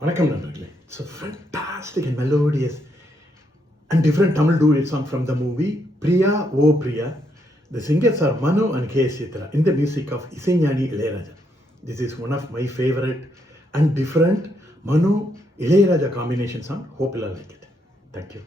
வணக்கம் நண்பர்களே. It's a fantastic and melodious and different Tamil duet song from the movie Priya O Priya. The singers are Manu and K. Chitra in the music of Isaignani Ilayaraja. This is one of my favorite and different Manu Ilayaraja combination song. Hope you'll like it. Thank you.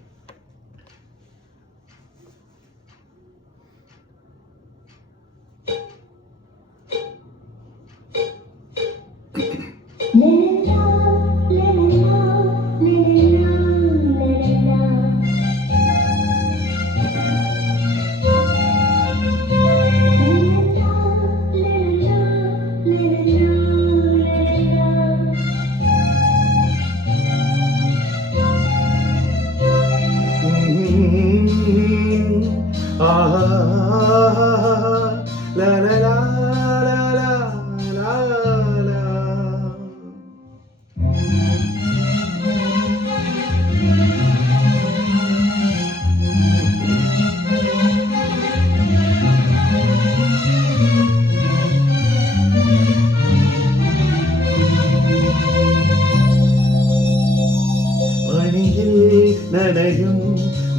நனையும்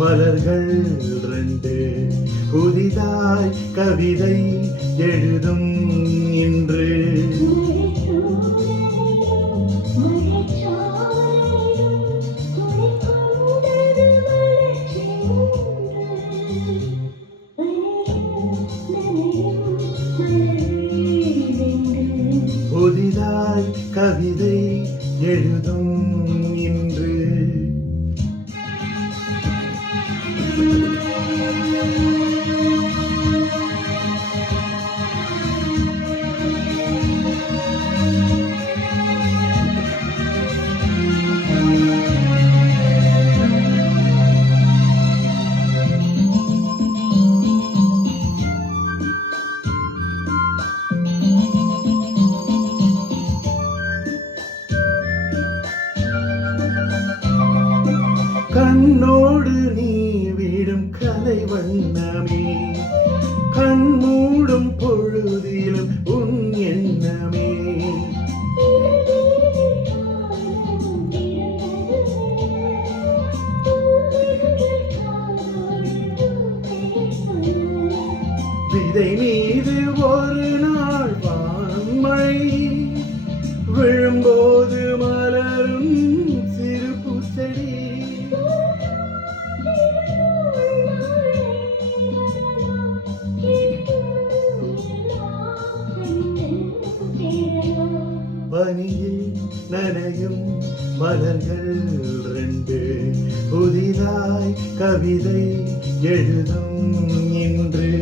மலர்கள் ரெண்டு புதிதாய் கவிதை எழுதும் இன்று. புதிதாய் கவிதை எழுதும் இன்று. கண்ணோடு நீ விடும் கலை வண்ணமே, கண் மூடும் பொழுதிலும் உன் எண்ணமே. விதை மீது ஒரு நாள் வான்மழை விழும்போது மலரும் சிறு பூச்செடி. பனியில் நனையும் மலர்கள் ரெண்டு புதிதாய் கவிதை எழுதும் இன்று.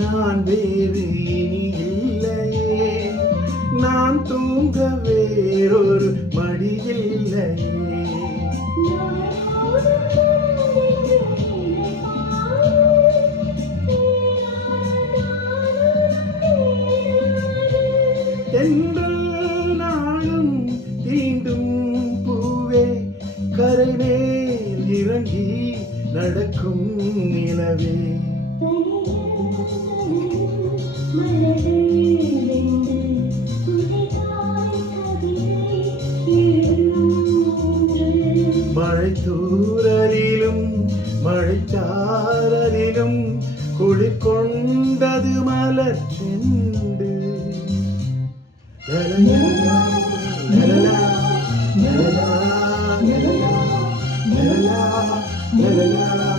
நான் வேறு இனி இல்லையே, நான் தூங்க வேறொரு மடி இல்லையே. தென்றல் நாளும் தீண்டும் பூவே, கரை மேல் இறங்கி நடக்கும் நிலவே. மழை தூரலிலும் மழைச்சாரலிலும் குளிர் கொண்டது மலர் செண்டு. நலலா நலலா நலலா நலலா நலலா நலலா.